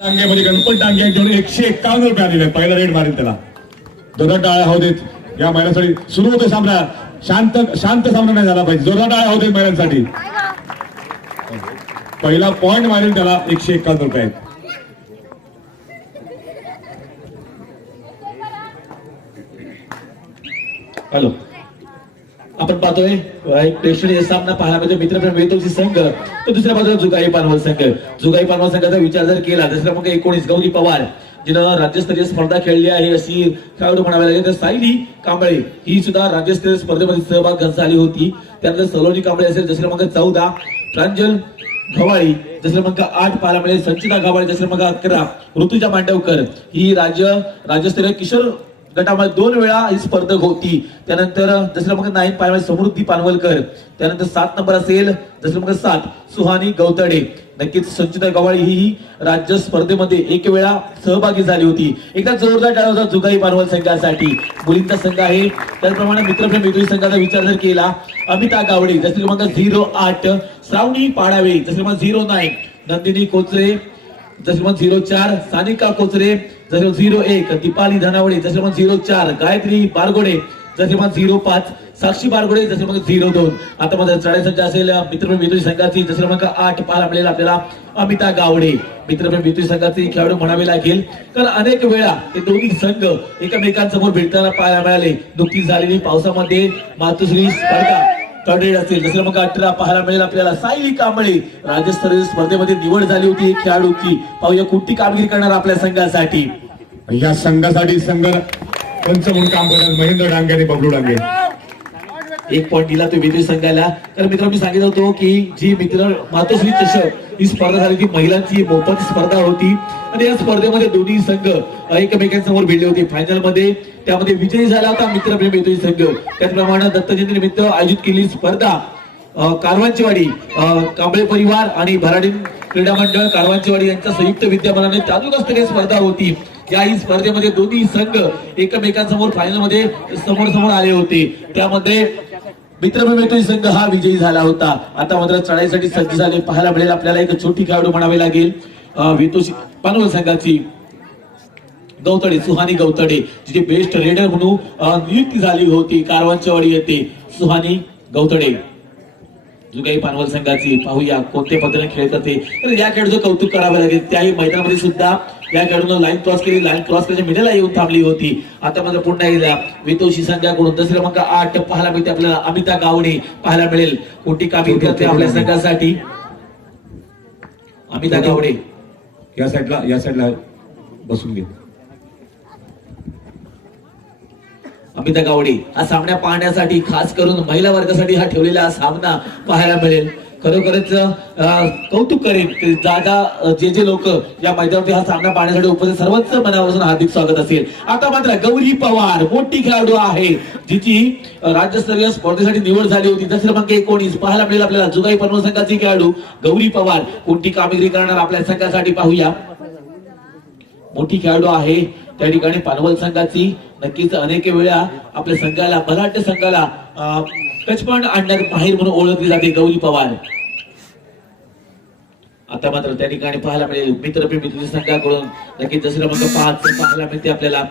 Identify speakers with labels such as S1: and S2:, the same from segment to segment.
S1: डांग्यामध्ये गणपत डांगे यांच्याकडून एकशे एक्कावन्न रुपये आलेले आहेत. पहिला रेट मारेल त्याला. जोरदार टाळ्या होऊ देत. या महिलांसाठी सुरू होतो सामना. शांत शांत सामना नाही झाला पाहिजे. जोरदार टाळ्या होऊ देत महिलांसाठी. पहिला पॉइंट मारेल त्याला एकशे एक्कावन्न रुपये आहेत.
S2: हॅलो. आपण पाहतोय एक प्रेक्षणीय सामना पाहायला म्हणजे मित्र वेतोची संघ तर दुसऱ्या बाजूला जुगाई पानवल संघ. जुगाई पानवल संघाचा विचार जर केला तर क्रमांक एकोणीस गौरी पवार जिनं राज्यस्तरीय स्पर्धा खेळली आहे अशी खेळाडू म्हणावी लागेल. तर सायली कांबळे ही सुद्धा राज्यस्तरीय स्पर्धेमध्ये सहभाग झाली होती. त्यानंतर सलोनी कांबळे असेल जसे क्रमांक चौदा. प्रांजल घवाळी जसे क्रमांक आठ पाहायला मिळेल. संचिता घवाळी जसे क्रमांक अकरा. ऋतुजा मांडवकर ही राज्य राज्यस्तरीय किशोर गटामध्ये दोन वेळा ही स्पर्धक होती. त्यानंतर जसं मग नाईन पायमध्ये समृद्धी पानवलकर. त्यानंतर सात नंबर असेल जसं मग सात सुहानी गवतडे. नक्कीच संचिता गवाळी ही राज्य स्पर्धेमध्ये एक वेळा सहभागी झाली होती. एकदा जोरदार टाळा होता जुगाई पानवल संघासाठी. मुलींचा संघ आहे. त्याचप्रमाणे मित्रप्रेम विद्युत संघाचा विचार जर केला अमिता गावडे जसे क्रमांक झिरो आठ श्रावणी पाडावे जसे क्रमांक झिरो नाईन नंदिनी कोचरे जसे झिरो चार सानिका कोचरे जसे झिरो एक दीपाली धनावडे जसे झिरो चार गायत्री बारगोडे जसे झिरो पाच साक्षी बारगोडे जसे झिरो दोन. आता मध्ये चढाई असेल मित्रप्रेम विद्युत संघाची जसे क्रमांक आठ पार आपल्याला आपल्याला अमिता गावडे. मित्रप्रेम विद्युत संघाचे खेळाडू म्हणावे लागेल. कारण अनेक वेळा ते दोन्ही संघ एकमेकांसमोर भेटताना पाहायला मिळाले. नुकतीच झालेली पावसामध्ये मातुश्री स्पर्धा. थर्ड असेल जसं मग अठरा पाहायला मिळेल आपल्याला. सायली कांबळे राज्यस्तरीय स्पर्धेमध्ये निवड झाली होती. ही खेळाडूची पाहूया कुठली कामगिरी करणार आपल्या संघासाठी.
S1: या संघासाठी संघ पंच म्हणून काम करणार? महेंद्र डांगे आणि बबलू डांगे.
S2: एक पॉईंट दिला तो विजय संघाला. तर मित्रांनो मी सांगितलं होतो की जी मित्र मातोश्री चषक ही स्पर्धा झाली ती महिलांची मोफत स्पर्धा होती. आणि या स्पर्धेमध्ये दोन्ही संघ एकमेकांसमोर भिडले होते. फायनलमध्ये त्यामध्ये विजयी झाला होता मित्रप्रेम विजयी संघ. त्याचप्रमाणे दत्तजयंती निमित्त आयोजित केलेली स्पर्धा कारवांचीवाडी कांबळे परिवार आणि भराडी क्रीडा मंडळ कारवांचीवाडी यांच्या संयुक्त विद्यमानाने तालुकास्तरीय स्पर्धा होती. या ही स्पर्धेमध्ये दोन्ही संघ एकमेकांसमोर फायनलमध्ये समोर समोर आले होते. त्यामध्ये मित्रमेत्री संघ हा विजयी झाला होता. आता मात्र चढाईसाठी सज्ज झाले. पाहायला मिळेल आपल्याला एक छोटी खेळाडू म्हणावी लागेल. वेतोशी पानवल संघाची गौतडे सुहानी गौतडे जिथे बेस्ट रेडर म्हणून नियुक्ती झाली होती. कारवांचवाडी येथे सुहानी गौतडे जुगाई पानवल संघाची पाहूया कोणत्या पद्धतीने खेळतात ते. तर या खेळाडूचं कौतुक करावं लागेल त्याही मैदानामध्ये सुद्धा या खेळाडूनं लाईन क्रॉस केली. लाईन क्रॉस करायच्या मिडलला येऊन थांबली होती. आता मात्र पुन्हा एकदा वितोशी संघाकडून दस क्रमांक आठ पाहायला मिळते आपल्याला अमिता गावडे पाहायला मिळेल. कोणती कामगिरी करते आपल्या संघासाठी. अमिता गावडे.
S1: या साईडला या साईडला बसून घे.
S2: अमिता गावडे हा सामना पाहण्यासाठी खास करून महिला वर्गासाठी हा ठेवलेला हा सामना पाहायला मिळेल. खरोखरच कौतुक करेन की दादा जे जे लोक या मैदानावरती हा सामना पाहण्यासाठी उपस्थित सर्वच मनापासून हार्दिक स्वागत असेल. आता मात्र गौरी पवार मोठी खेळाडू आहे जिची राज्यस्तरीय स्पर्धेसाठी निवड झाली होती. दस क्रमांक एकोणीस पाहायला मिळेल आपल्याला जुगाई पनवल संघाची खेळाडू गौरी पवार. कोणती कामगिरी करणार आपल्या संघासाठी पाहूया. मोठी खेळाडू आहे त्या ठिकाणी पानवल संघाची नक्कीच अनेक वेळा आपल्या संघाला बलाढ्य संघाला अं, टचपॉइंट माहीर म्हणून ओळखली जाते गौरी पवार. आता मात्र त्या ठिकाणी पाहायला मिळेल. मित्र संघाकडून. नक्कीच दसरा मग पाहत पाहायला मिळते आपल्याला.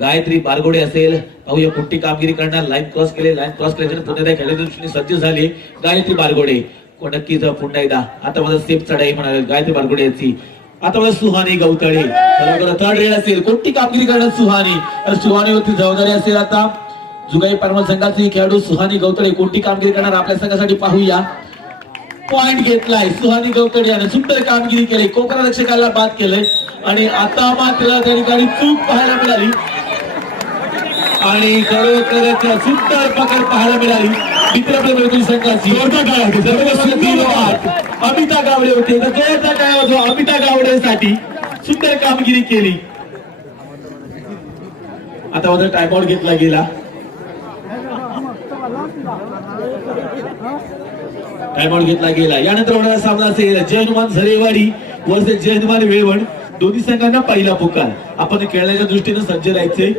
S2: गायत्री बारगोडे असेल. पाहूया कुठली कामगिरी करणार. लाईन क्रॉस केले. लाईन क्रॉस केल्याच्या पुन्हा त्या दृष्टीने सज्ज झाली. गायत्री बारगोडे. कोण नक्कीच पुन्हा एकदा. आता माझा सेफ चढाई म्हणाले. गायत्री बारगोडे याची. आता बघा सुहानी गवतळे. थर्ड रेड असेल. कोणती कामगिरी करणार सुहानी? तर सुहानीवरती जबाबदारी असेल आता. जुगाई परमल संघाचे खेळाडू सुहानी गवतळे. कोणती कामगिरी करणार? आपल्या संघासाठी पाहूया. पॉइंट घेतलाय. सुहानी गवतडे याने सुंदर कामगिरी केली. कोकणा रक्षकाला बाद केलंय. आणि आता मात्र त्या ठिकाणी चूक पाहायला मिळाली. आणि खरोखरच सुंदर पकड पाहायला मिळाली. मित्रप्रमेत्री आपल्या
S1: मैत्री संघाची होते.
S2: अमिता गावडे होते तर जोरदार काय होतो अमिता गावडेसाठी सुंदर कामगिरी केली. आता माझा टायमआउट घेतला गेला. टायमआउट घेतला गेला यानंतर होणारा सामना असेल जयनुमान झरेवाडी वर्सेस जयनुमान वेळवण. दोन्ही संघांना पहिला पुकार. आपण खेळण्याच्या दृष्टीने सज्ज राहायचे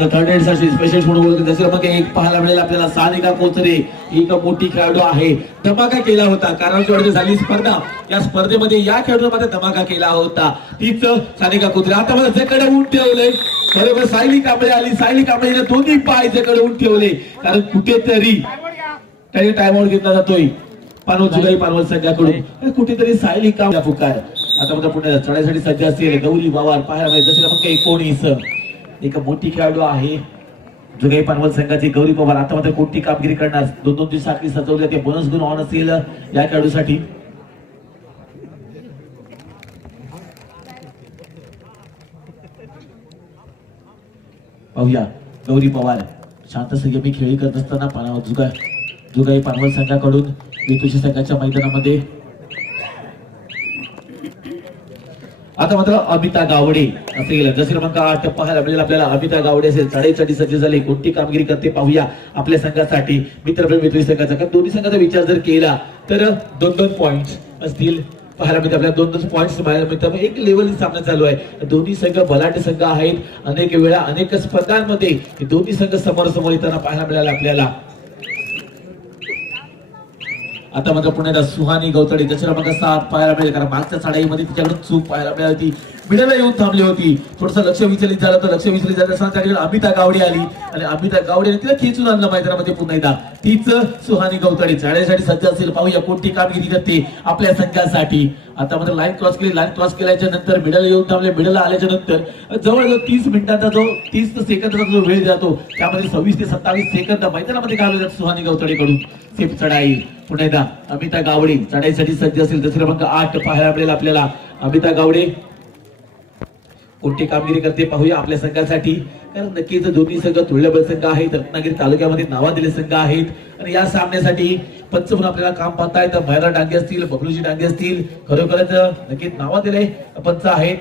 S2: आता थर्ड एडसाठी स्पेशल म्हणून बोलतो त्याच्या मग एक पाहायला मिळेल आपल्याला. सानिका कोचरे ही एक मोठी खेळाडू आहे. धमाका केला होता. कारण झाली स्पर्धा. या स्पर्धेमध्ये या खेळाडूने मात्र धमाका केला होता. तीच सानिका कोचरे आता मला जकडे ऊन ठेवलंय बरोबर सायली कांबळे आली. सायली कांबळे दोन्ही पाय जकडे ऊन ठेवले. कारण कुठेतरी त्याने टाइमआउट घेतला जातोय. पानवल जुलै पानवल संघाकडून कुठेतरी सायली काम पुकार. आता मात्र पुण्याला चढायसाठी सज्ज असतील. गौरी बावार पाहायला पाहिजे जसे मग एकोणीस. एक मोठी खेळाडू आहे. जुगाई पानवल संघाची गौरी पवार. आता मात्र कोणती कामगिरी करणार? दोन दोन दिवस साखळी सजवली जाते. बोनस गुण ऑन असेल या खेळाडूसाठी. पाहूया. गौरी पवार. शांत संयमी खेळी करत असताना पानावर जुगा जुगाई पानवल संघाकडून वेतोशी संघाच्या मैदानामध्ये आता मात्र अमिता गावडे असेल जसे क्रमांक आठ पाहायला मिळेल आपल्याला. अमिता गावडे असेल. चढाईसाठी सज्ज झाली कोणती कामगिरी करते पाहूया आपल्या संघासाठी. मित्रप्रेम मित्री संघाचा. कारण दोन्ही संघाचा विचार जर केला तर दोन दोन पॉईंट असतील. पाहायला मिळते आपल्याला दोन दोन पॉईंट्स पाहायला मिळतात एक लेवल सामना चालू आहे. दोन्ही संघ बलाट संघ आहेत. अनेक वेळा अनेक स्पर्धांमध्ये दोन्ही संघ समोर समोर येताना पाहायला मिळाला आपल्याला. आता मात्र पुण्याला सुहानी गवतडे. त्याच्या मग सात पाहायला मिळेल. कारण मागच्या चढाईमध्ये तिच्याकडून चूक पाहायला मिळाली होती. मिडलला येऊन थांबली होती. थोडंसं लक्ष विचलित झालं तर लक्ष विचलित झालं असताना त्याकडे अमिता गावडे आली. आणि अमिता गावडे तिला खेचून आणलं मैदानामध्ये पुन्हा एकदा. तीच सुहानी गौतडे चढाईसाठी सज्ज असेल पाहूया कोणती कामगिरी करते आपल्या संघासाठी. आता मात्र लाईन क्रॉस केली. लाईन क्रॉस केल्याच्यानंतर मिडल येऊन थांबले. मिडलला आल्याच्यानंतर जवळजवळ तीस मिनिटांचा जो तीस सेकंदाचा जो वेळ जातो त्यामध्ये सव्वीस ते सत्तावीस सेकंद मैदानामध्ये घालवले जातात सुहानी गौतडेकडून सेफ चढाई. पुन्हा एकदा अमिता गावडे चढाईसाठी सज्ज असेल दुसरे क्रमांक आठ पाहायला मिळेल आपल्याला. अमिता गावडे कोणती कामगिरी करते पाहूया आपल्या संघासाठी. कारण नक्कीच दोन्ही संघ तुल्यबळ संघ आहेत रत्नागिरी तालुक्यामध्ये नावादिले संघ आहेत. आणि या सामन्यासाठी पंच म्हणून आपल्याला काम पाहताय तर महिला डांगे असतील बबलूजी डांगे असतील खरोखरच नक्कीच नावादिले पंच आहेत.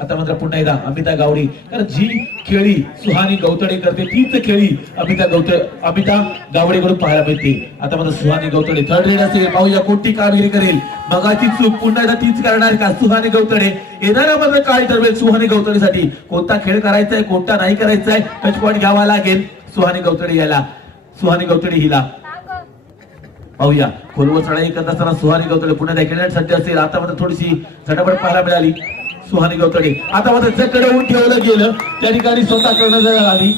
S2: आता मात्र पुन्हा एकदा अमिता गावडी. कारण जी खेळी सुहानी गौतडे करते तीच खेळी अमिता गौत अमिता गावडेकडून पाहायला मिळते. आता मात्र सुहानी गौतडे थर्ड रेड असेल. पाहूया कोणती कामगिरी करेल? मगाची चूक पुन्हा एकदा तीच करणार का? सुहानी गौतडे येणाऱ्या मात्र काय ठरवेल सुहानी गौतडेसाठी कोणता खेळ करायचा आहे कोणता नाही करायचा आहे टच पॉईंट घ्यावा लागेल. सुहानी गौतडे याला सुहानी गौतडे हिला. पाहूया खोलवर चढाई करत असताना सुहानी गौतडे पुन्हा देखील सध्या असेल. आता मात्र थोडीशी झटापट पाहायला मिळाली. सुहानी गौतडे आता मात्र जकडे होऊन ठेवलं गेलं. त्या ठिकाणी स्वतः कर्णधार आली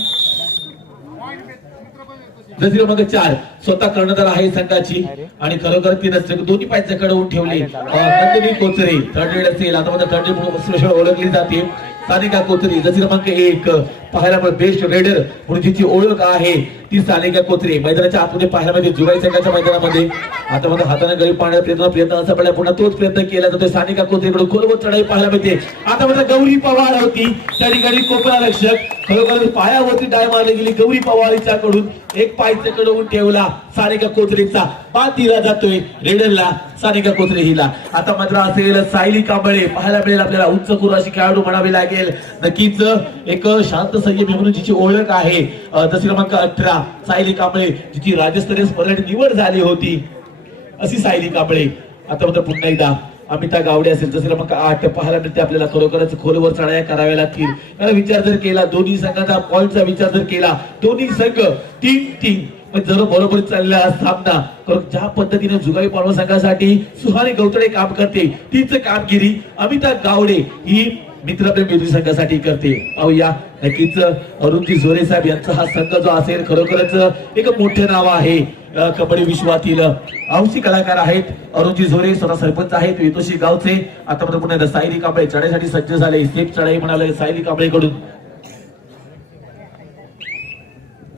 S2: जशी क्रमांक चार. स्वतः कर्णधार आहे संघाची आणि खरोखर तिने दोन्ही पाय जकड होऊन ठेवले. नंदिनी कोचरे. थर्ड रेड असेल. आता मात्र थर्ड रेड ओळखली जाते. सानिका कोचरे. जशी क्रमांक एक. पाहायला बेस्ट रेडर म्हणून जिची ओळख आहे. ती सानिका कोत्रे मैदानाच्या आतमध्ये पाहायला मिळते. जुगाई संघाच्या मैदानामध्ये. आता मात्र हाताने गळी पाहण्याचा प्रयत्न प्रयत्न असा पडला. पुन्हा तोच प्रयत्न केला जातो सानिका कोत्रेकडून खोलवर चढाई पाहायला मिळते. आता मात्र गौरी पवार होती. त्या ठिकाणी कोपरा रक्षक खरोखर पायावरती डाय मारली गेली. गौरी पवारीच्या कडून एक पायकडून ठेवला. सानिका कोत्रेचा पाच दिला जातोय. रेडरला सानिका कोत्रे हिला. आता मात्र असेल सायली कांबळे. पाहायला मिळेल आपल्याला उच्च कुर अशी खेळाडू म्हणावी लागेल. नक्कीच एक शांत संयमी म्हणून जिची ओळख आहे. अं, जशी क्रमांक अठरा सायली कांबळे जिची राज्यस्तरीय स्पर्धेत निवड झाली होती. अशी सायली कांबळे. आता मात्र पुन्हा एकदा. अमिता गावडे असेल जसं क्रमांक आठ. पाहायला मिळते आपल्याला खरोखरच खोलवर चढाया कराव्या लागतील. कारण विचार जर केला दोन्ही संघाचा पॉईंटचा विचार जर केला दोन्ही संघ तीन तीन. जर बरोबर चालला सामना कारण ज्या पद्धतीने जुगाई पाडवा संघासाठी सुहानी गौतडे काम करते तीच कामगिरी अमिता गावडे ही मित्रप्रेम विधी संघासाठी करते. पाहूया. नक्कीच अरुणजी झोरे साहेब यांचा हा संघ जो असेल खरोखरच एक मोठे नाव आहे कबड्डी विश्वातील. अंशी कलाकार आहेत. अरुणजी झोरे स्वतः सरपंच आहेत. वेतोशी गावचे. आता पुन्हा सायली कांबळे चढाईसाठी सज्ज झाले. सेफ चढाई म्हणाले सायली कांबळेकडून.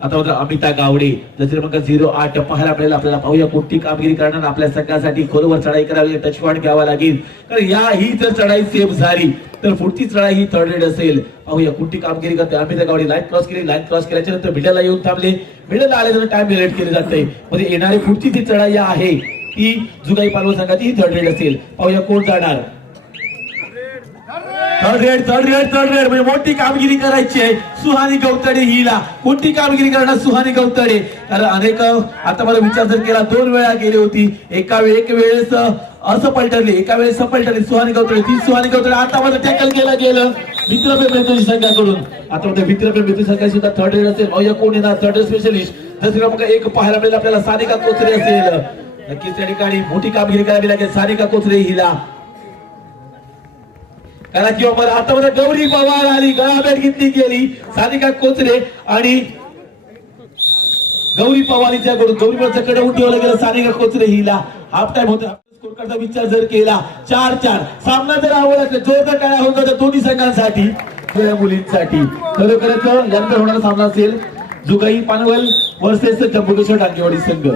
S2: आता होतं अमिता गावडे. जसे क्रमांक झिरो आठ पाहायला आपल्याला आपल्याला पाहूया कोणती कामगिरी करणार. आपल्या संघासाठी खोलवर चढाई करावी टच पॉईंट घ्यावा लागेल. कारण या ही जर चढाई सेफ झाली तर पुढची चढाई ही थर्ड रेड असेल. पाहूया कोणती कामगिरी करते अमिता गावडे. लाईन क्रॉस केली लाईन क्रॉस केल्याच्यानंतर मिडलला येऊन थांबले. मिडलला आल्यानंतर टाइम रिलेट केले जाते. म्हणजे येणारी पुढची जी चढाई आहे ती जुगाई पालव संघाची ही थर्ड रेड असेल. पाहूया कोण जाणार. Third raid third raid third raid म्हणजे मोठी कामगिरी करायची आहे. सुहानी गौतडे हिला. कोणती कामगिरी करणार सुहानी गौतडे कारण अनेक आता मला विचार जर केला दोन वेळा गेली होती. एका वेळी एक वेळेस असं पलटरले एका वेळेस पलटरले सुहानी गवतडे ती सुहानी गवतडे. आता मला टॅकल केलं गेलं. मित्रप्रेम मेहतोजी संघाकडून आता मध्ये मित्रप्रेम मेहतोजी संघाची सुद्धा थर्ड रेड असेल. कोण येणार? थर्ड स्पेशलिस्ट जसं क्रमांक एक पाहायला मिळेल आपल्याला सानिका कोचरे असेल. नक्कीच त्या ठिकाणी मोठी कामगिरी करावी लागेल. सानिका कोचरे हिला. कारण किंवा मला आता गौरी पवार आली गळाभेट घेतली गेली. सानिका कोचरे आणि गौरी पवारीच्या कडून गौरी पवारच्या कडे ठेवलं गेलं सानिका कोचरे हिला. हाफ टाइम होता स्कोर विचार जर केला चार चार सामना जर आवडला तर जोरदार काय होऊन तर दोन्ही संघांसाठी मुलींसाठी. खरोखरच यानंतर होणारा सामना असेल जुगाई पानवल वर्सेस जम्बुकेश्वर डांगेवाडी संघ.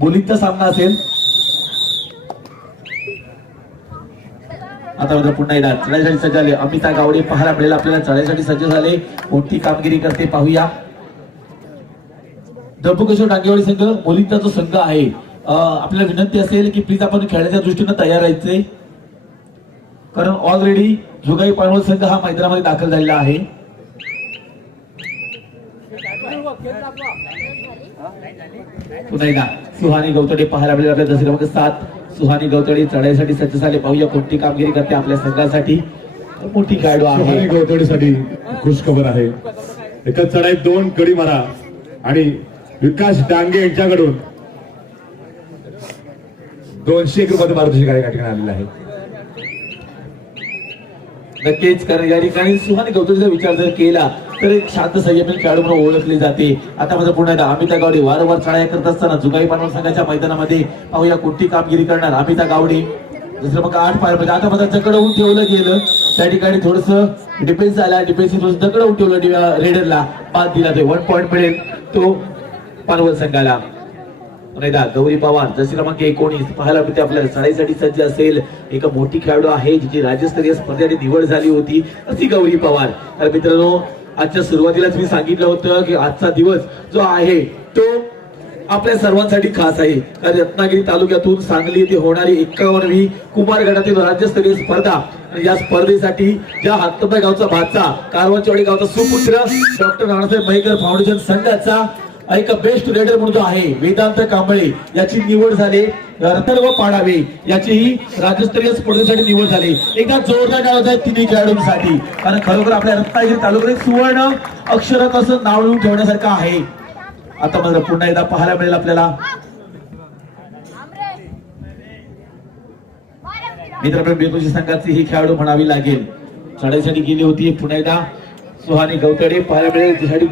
S2: मुलींचा सामना असेल. आता उद्या पुन्हा येणार. चढाईसाठी सज्ज झाले. अमिता गावडे पाहायला मिळेल आपल्याला. चढाईसाठी सज्ज झाले. कोणती कामगिरी करते. पाहूया. दंपकेश्वर डांगेवाडी संघ मुलींचा जो संघ आहे आपल्याला विनंती असेल की प्लीज आपण खेळण्याच्या दृष्टीनं तयार राहायचे. कारण ऑलरेडी जुगाई पाणवळ संघ हा मैदानामध्ये दाखल झालेला आहे. पुन्हा एकदा. सुहानी गौतडे पाहायला मिळेल आपल्या दसऱ्या क्रमांक सात. सुहानी गवतडे चढाईसाठी सज्ज झाले पाहूया. कोणती कामगिरी करते आपल्या संघासाठी? मोठी खेळाडू आहे.
S1: सुहानी गवतडीसाठी खुश खबर आहे. एका चढाईत दोन कडी मारा. आणि विकास डांगे यांच्याकडून दोनशे एक रुपयाचं आहे या ठिकाणी आलेलं आहे.
S2: नक्कीच कारण या ठिकाणी सुहानी गौतमीचा विचार जर केला तर एक शांत संयमी खेळाडू म्हणून ओळखली जाते. आता माझं पुन्हा एकदा अमिता गावडे वारंवार चढाया करत असताना जुगाई पानवल संघाच्या मैदानामध्ये पाहूया कोणती कामगिरी करणार अमिता गावडे. दुसरं मग आठ पाय म्हणजे आता माझं चकडवून ठेवलं गेलं. त्या ठिकाणी थोडस डिफेन्स झाला. डिफेन्स दगड दकडवून ठेवलं. रेडरला बाद दिला. ते वन पॉईंट मिळेल. तो पानवल संघाला. गौरी पवार जशी क्रमांक एकोणीस. पाहायला मिळते आपल्याला चढाईसाठी सज्ज असेल. एक मोठी खेळाडू आहे जिची राज्यस्तरीय स्पर्धेने निवड झाली होती. अशी गौरी पवार. तर मित्रांनो आजच्या सुरुवातीलाच मी सांगितलं होतं की आजचा दिवस जो आहे तो आपल्या सर्वांसाठी खास आहे. कारण रत्नागिरी तालुक्यातून सांगली येथे होणारी एक्कावनवी कुमारगडातील राज्यस्तरीय स्पर्धा या स्पर्धेसाठी ज्या हत्तबाई गावचा भाचा कारवाचवाडी गावचा सुपुत्र डॉक्टर नानासाहेब मयेकर फाउंडेशन संघाचा एक बेस्ट रेडर म्हणून जो आहे वेदांत कांबळे याची निवड झाली अथर्व पाडावे याचीही राज्यस्तरीय स्पर्धेसाठी निवड झाली. एकदा जोरदार टाळत आहे तिन्ही खेळाडूंसाठी. कारण खरोखर आपल्या रत्नागिरी तालुक्यात सुवर्ण अक्षरात असं नाव लिहून ठेवण्यासारखं आहे. आता मात्र पुन्हा एकदा पाहायला मिळेल आपल्याला. मित्रप्रेम बेतोशी संघाची ही खेळाडू म्हणावी लागेल. चढाईसाठी गेली होती पुन्हा एकदा सुहानी गवतडे पाहायला मिळेल. त्यासाठी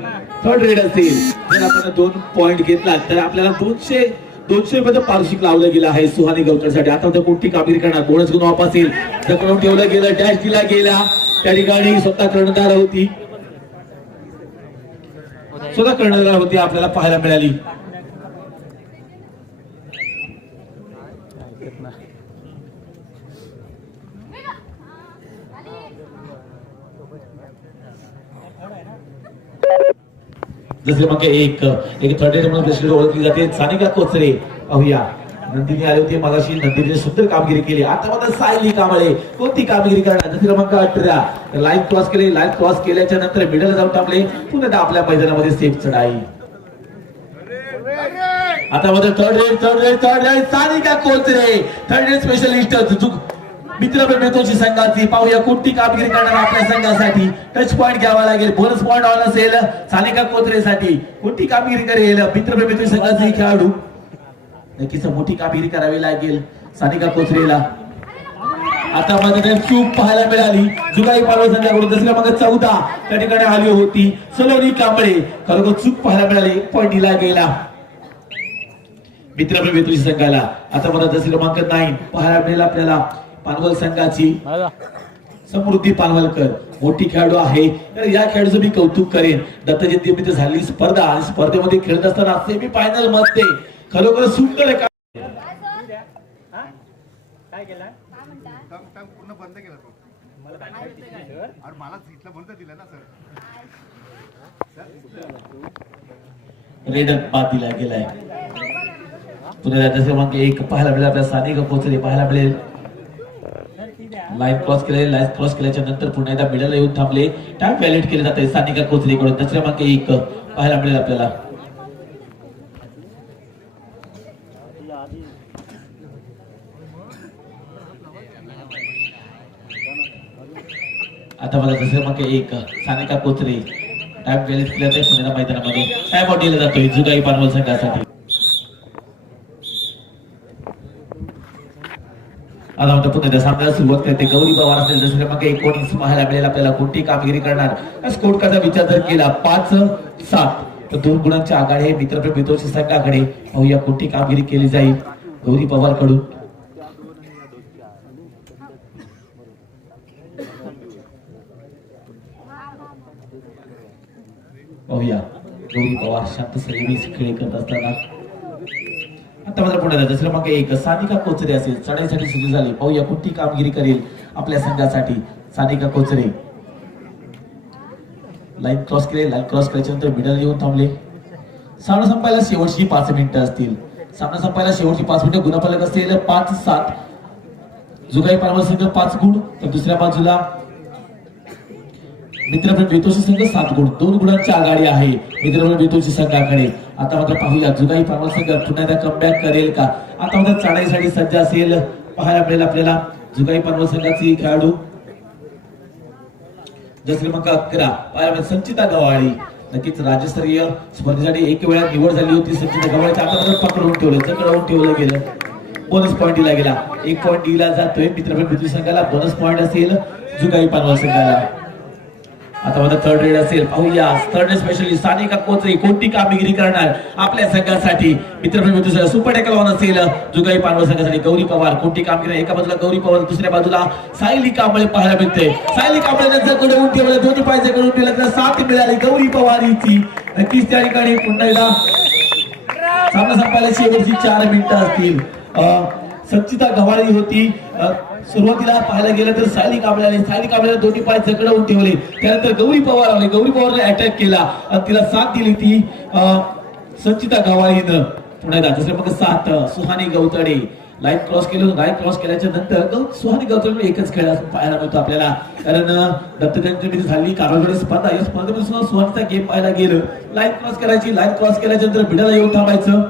S2: थर्ड रेड असेल जर आपण दोन पॉईंट घेतला तर आपल्याला दोनशे दोनशे रुपयाचं पारितोषिक लावलं गेलं आहे सुहानी गवतडसाठी आता तर कोणती कामगिरी करणार? बोनस गुण वापस असेल जकडून ठेवलं गेलं डॅश दिला गेला. त्या ठिकाणी स्वतः कर्णधार होती. स्वतः कर्णधार होती आपल्याला पाहायला मिळाली. दुसरे मग एक एक थर्ड एड म्हणून प्रेसिडेंट ओळखली जाते. सानिका कोचरे पाहूया. नंदिनी आली होती मगाशी नंदिनीने सुंदर कामगिरी केली. आता मात्र सायली कांबळे कोणती कामगिरी करणार? जसे क्रमांक अठरा लाईन क्रॉस केले लाईन क्रॉस केल्याच्यानंतर मिडल जाऊन टाकले पुन्हा आपल्या मैदानामध्ये सेफ चढाई. आता मात्र third raid third raid third raid Sanika Kochare. Third raid specialist मित्र मेहतोची संघाची पाहूया कोणती कामगिरी करणार आपल्या संघासाठी. टच पॉईंट घ्यावा लागेल. बोनस पॉइंट ऑन असेल. सालिका कोत्रेसाठी. कोणती कामगिरी करेल? मित्र मेहतोची संघाचे खेळाडू. नक्कीच मोठी कामगिरी करावी लागेल. सानिका कोचरेला आता मध्ये चूक पाहायला मिळाली. जुगाई पालव संघाकडून. दसऱ्या मग चौदा त्या ठिकाणी आली होती. सलोनी कांबळे. खरोखर चूक पाहायला मिळाली. पॉईंट दिला गेला. मित्र मेहतोची संघाला. आता मला दस क्रमांक नाईन पाहायला मिळेल आपल्याला. पानवल संघाची. समृद्धी पानवलकर मोठी खेळाडू आहे. तर या खेळाडूचं मी कौतुक करेन. दत्तजयंती झालेली स्पर्धा आणि स्पर्धेमध्ये खेळत असताना सेमी फायनलमध्ये खरोखर सुंदर
S3: काय केलं?
S4: टंग टंग पूर्ण बंद केला तो. आणि मला इथलं बंद दिलं ना सर.
S2: रेडर बाद दिला गेलाय. पुन्हा त्याच्या क्रमांक एक पाहायला मिळेल आपल्या सानिका पोचले पाहायला मिळेल लाईन क्रॉस केले लाईन क्रॉस केल्याच्यानंतर पुन्हा एकदा मिडल येऊन थांबले. टाइम व्हॅलिट केले जाते सानिका कोचरीकडून दश क्रमांक एक. पाहायला मिळेल आपल्याला. आता मला दुसरे मग एक. सानिका कोचरे टाइम व्हॅलिट केला जाते पुण्याला मैदानामध्ये. टाइम आउट दिला जातोय. जुगाई पानवल संघासाठी. आता म्हणतो पुन्हा सामन्याला सुरुवात करते गौरी पवार असेल दुसऱ्या मग एकोणीस पाहायला मिळेल आपल्याला कोणती कामगिरी करणार? स्कोटकाचा विचार जर केला पाच सात तर दोन गुणांची आघाडी आहे मित्रप्रेम मित्रोची संघाकडे पाहूया कोणती कामगिरी केली जाईल? गौरी पवारकडून पाहूया गौरी पवार शांत सगळी खेळ करत असताना आता मात्र पुण्याला दुसरं मग एक सानिका कोचरे असेल. चढाईसाठी सुरू झाली. पाहूया कोणती कामगिरी करेल आपल्या संघासाठी. सानिका कोचरे. लाईन क्रॉस केले. लाईन क्रॉस केल्याच्यानंतर मिडल येऊन थांबले. सामना संपायला शेवटची पाच मिनिटं असतील. सामना संपायला शेवटची पाच मिनिटं. गुणापालक असतील. पाच सात. जुगाई पारवर संघ पाच गुण. तर दुसऱ्या बाजूला मित्रपण बेतोशी संघ सात गुण. दोन गुणांची आघाडी आहे. मित्रपण बेतोशी संघाकडे. आता मात्र पाहूया जुगाई पारवर पुन्हा एकदा कमबॅक करेल का? आता मात्र चढाईसाठी सज्ज असेल. पाहायला मिळेल आपल्याला जुगाई पारवर संघाची खेळाडू. जर क्रमांक अकरा पाहायला मिळेल संचिता गवाळी नक्कीच राज्यस्तरीय स्पर्धेसाठी एक वेळा निवड झाली होती संचिता गवाळीच्या आता पकडून ठेवलं जकडवून ठेवलं गेलं. बोनस पॉईंट दिला गेला. एक पॉईंट दिला जातोय. मित्रप्रेम पृथ्वी संघाला बोनस पॉईंट असेल जुगाई पानवल संघाला आता माझा थर्ड रेड असेल. पाहूया. थर्ड स्पेशलिस्ट सानिका कोचरी कोणती कामगिरी करणार आपल्या संघासाठी मित्र सुपर टॅकल ऑन असेल. जुगाई पानवल संघासाठी गौरी पवार. कोणती कामगिरी एका बाजूला गौरी पवार दुसऱ्या बाजूला सायली कांबळे पाहायला मिळते. सायली कांबळे नंतर कडून ठेवलं दोन्ही पाहिजे करून ठेवलं तर साथ मिळाली. गौरी पवार हिची नक्कीच त्या ठिकाणी पुन्हा एकदा सामना संपायला शेवटची चार मिनिटं असतील. अं, संचिता गव्हाळी होती. सुरुवातीला पाहायला गेलं तर सायली कांबळ्याने सायली कांबळ्याने दोन्ही पाय जकडवून ठेवले. त्यानंतर गौरी पवार आले. गौरी पवारने अटॅक केला. आणि तिला साथ दिली ती. अं, संचिता गव्हाळीनं पुण्याला दुसरे मग सात सुहानी गवतडे. लाईन क्रॉस केलं लाईन क्रॉस केल्याच्यानंतर सुहानी गवतडे एकच खेळ असं पाहायला मिळतो आपल्याला. कारण दत्तजयंती झाली. कारवाडी स्पर्धा या स्पर्धेमध्ये सुद्धा सुहानीचा गेम पाहायला गेलं. लाईन क्रॉस करायची. लाईन क्रॉस केल्याच्यानंतर भिडाला येऊन थांबायचं.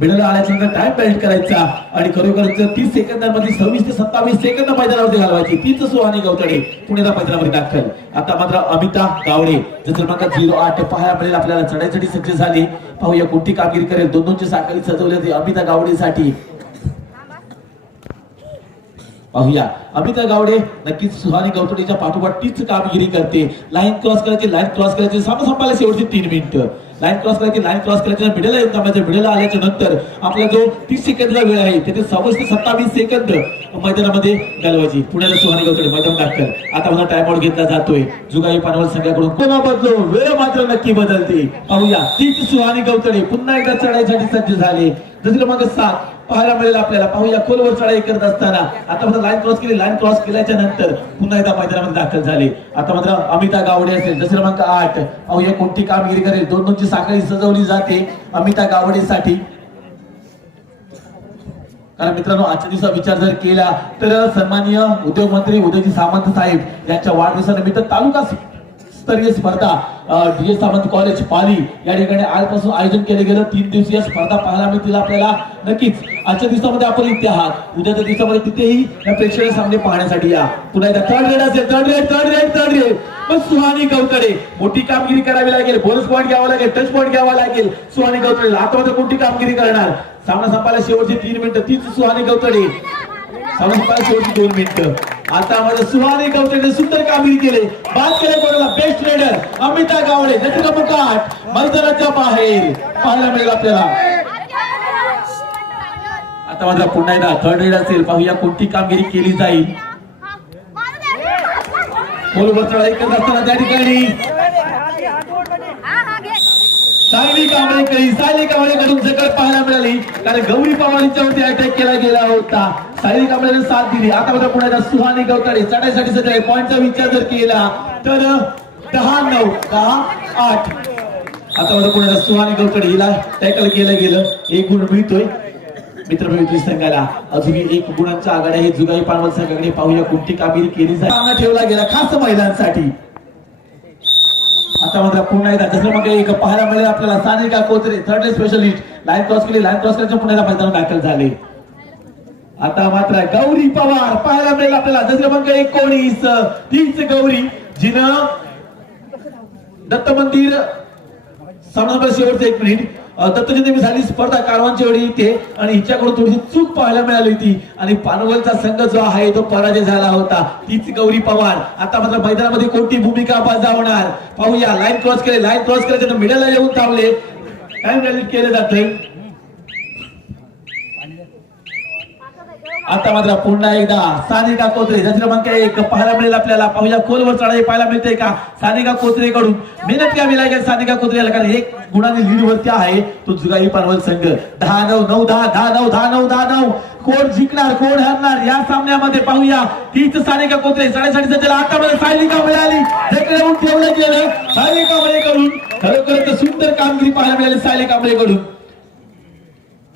S2: मिडल आल्याच्यानंतर टाइम बेल्ट करायचा आणि खरोखरच तीस सेकंदांमध्ये सव्वीस ते सत्तावीस सेकंद मैदानावरती घालवायची. तीच सुहानी गवतडे पुण्याला मैदानामध्ये दाखल. आता मात्र अमिता गावडे जसं क्रमांक झिरो आठ पाहायला मिळेल आपल्याला चढाईसाठी सज्ज झाली. पाहूया कोणती कामगिरी करेल. दोन दोनची साखळी सजवली अमिता गावडेसाठी. पाहूया. अमिता गावडे नक्कीच सुहानी गवतडेच्या पाठोपाठ तीच कामगिरी करते. लाईन क्रॉस करायची लाईन क्रॉस करायची. सामना संपायला शेवटची तीन मिनिटं लाईन क्रॉस करायची लाईन क्रॉस करायची. मिडेला येऊन थांबायचं मिडेला आल्याच्यानंतर आपला जो तीस सेकंदचा वेळ आहे त्याचे सव्वीस ते सत्तावीस सेकंद मैदानामध्ये घालवायची. पुण्याला सुहानी गौतडे मैदान दाखल आता मला टाइम आउट घेतला जातोय. जुगाई पानवल संघाकडून पुन्हा बदलो वेळ मात्र नक्की बदलते. पाहूया तीच सुहानी गौतडे पुन्हा एकदा चढाईसाठी सज्ज झाले. दुसरं मग सात. पाहायला मिळेल आपल्याला. पाहूया खोलवर चढाई करत असताना. आता मात्र लाईन क्रॉस केली लाईन क्रॉस केल्याच्यानंतर पुन्हा एकदा मैदानामध्ये दाखल झाले. आता मात्र अमिता गावडे असेल दुसरं क्रमांक आठ. पाहूया कोणती कामगिरी करेल. दोन दोनची साखळी सजवली जाते अमिता गावडेसाठी. कारण मित्रांनो आजच्या दिवसा विचार जर केला तर सन्माननीय उद्योग मंत्री उदयजी सामंत साहेब यांच्या वाढदिवसानिमित्त तालुका स्तरीय स्पर्धा D S Samant college Pali या ठिकाणी आजपासून आयोजन केलं गेलं. तीन दिवसीय स्पर्धा पाहायला मिळतील आपल्याला. नक्कीच आजच्या दिवसामध्ये आपण इथे आहात. उद्याच्या दिवसामध्ये तिथेही या प्रेक्षणीय सामने पाहण्यासाठी या. पुन्हा एकदा थर्ड रेड असेल third raid third raid third raid पण सुहानी गवतडे मोठी कामगिरी करावी लागेल. बोनस पॉईंट घ्यावा लागेल टच पॉईंट घ्यावा लागेल. सुहानी गवतडे आता कोणती कामगिरी करणार? सामना संपायला शेवटचे तीन मिनिटं. तीच सुहानी गवतडे सामना संपायला शेवटची दोन मिनिटं. आता माझं सुहानी गवतडे सुंदर कामगिरी केले. बाद केले कोणाला? Best raider Amita Gawade. जसे क्रमांक आठ मैदानाच्या बाहेर. पाहायला मिळेल आपल्याला. आता माझा पुन्हा एकदा थर्ड रेड असेल. पाहूया कोणती कामगिरी केली जाईल. बरोबर चढाई करत असताना त्या ठिकाणी. सायली कांबळेकरी सायली कांबळेकडून जगड पाहायला मिळाली. कारण गौरी पवारांच्या वरती अटॅक केला गेला होता. सायली कांबळेने साथ दिली. आता मात्र पुण्याचा सुहानी गवताडे चढाईसाठी सध्या पॉईंटचा विचार जर केला तर दहा नऊ दहा आठ. आता मात्र पुण्याचा सुहानी गवताडे हिला टॅकल केलं गेलं. एक गुण मिळतोय. मित्र संघाला अजून एक गुणांच्या आघाड्या हे जुगाई पानवल संघाकडे पाहूया. कोणती कामगिरी केली जाईल? ठेवला गेला खास महिलांसाठी आता मात्र पुन्हा एकदा जसं मग एक पाहायला मिळेल आपल्याला Sanika Kochare third specialist line cross केली. लाईन क्रॉस करायच्या पुण्याला मैदान दाखल झाले. आता मात्र गौरी पवार पाहायला मिळेल आपल्याला. जसं मग एकोणीस तीच गौरी जिनं दत्त मंदिर सामना शेवटचं एक मिनिट. दत्तजयंती झाली स्पर्धा कारवांच्या वेळी इथे आणि हिच्याकडून थोडीशी चूक पाहायला मिळाली होती. आणि पानवलचा संघ जो आहे तो पराजय झाला होता. तीच गौरी पवार. आता मात्र मैदानामध्ये कोणती भूमिका बजावणार? पाहूया. लाईन क्रॉस केले लाईन क्रॉस केले. त्यानं मिडलला येऊन थांबले. काय व्हॅलिड केले जाते आता मात्र पुन्हा एकदा सानिका कोत्रे ज्याचा क्रमांक एक पाहायला मिळेल आपल्याला. पाहूया खोलवर चढाई पाहायला मिळते का? सानिका कोत्रे कडून मेहनत घ्यावी लागेल सानिका कोत्रेला कारण एक गुणाने लीड वरती आहे तो जुगाई पानवल संघ. दहा नऊ नऊ दहा दहा नऊ दहा नऊ दहा नऊ. कोण जिंकणार कोण हरणार? या सामन्यामध्ये पाहूया. तीच सानिका कोत्रे साडेसाडी सध्याला आता मला सायनिका मिळाली. ठेवलं गेलं. सायनिका कडून खरोखर सुंदर कामगिरी पाहायला मिळाली सायनिका कडून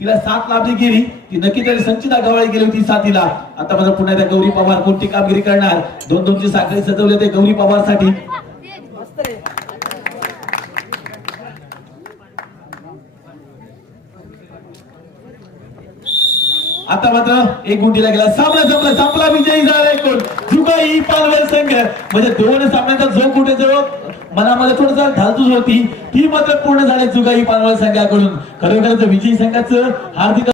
S2: तिला साथ लाभली गेली. ती नक्की तरी संचिता गवळी गेली होती साथीला. आता मला पुन्हा त्या गौरी पवार कोणती कामगिरी करणार. दोन दोनची साखळी सजवली ते गौरी पवारसाठी आता मात्र एक गुंडीला गेला. सामना संपला. संपला विजयी झाला कोण जुगाई पालवल संघ. म्हणजे दोन सामन्याचा जो कुठे जो मनामध्ये थोडंसं धालतूच होती ती मदत पूर्ण झाली जुगाई पालवल संघाकडून. खरोखरच विजयी संघाचं हार्दिक